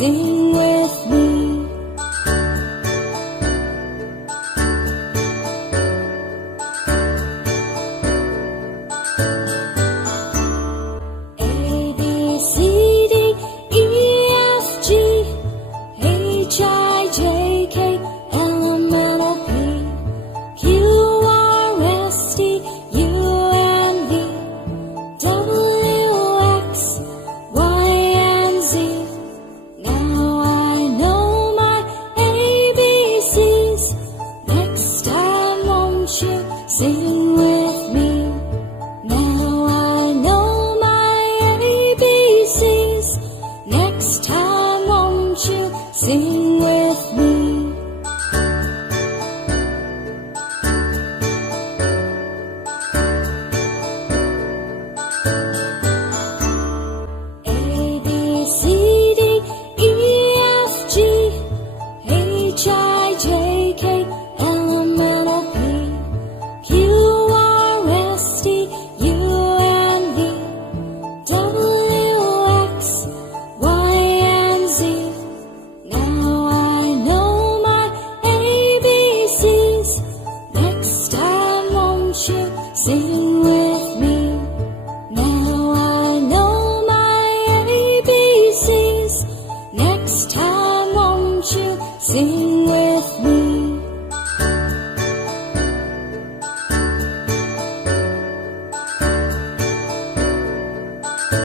sing with me. A, B, C, D, E, F, G, H, I, J, K, L, M, N, O, P, Q, R, S, T, U, N, V, W, X, Y, and Z. Now I know my ABCs. Next time won't you sing with me? Now I know my ABCs. Next time won't you sing with me? A, B, C, D, E, F, G, H, I, J, K, L, M, N, O, P, Q, R, S, T, U, N, V, W, X, Y, and Z. Now I know my ABCs. Next time won't you sing with me? Now I know my ABCs. Next time won't you sing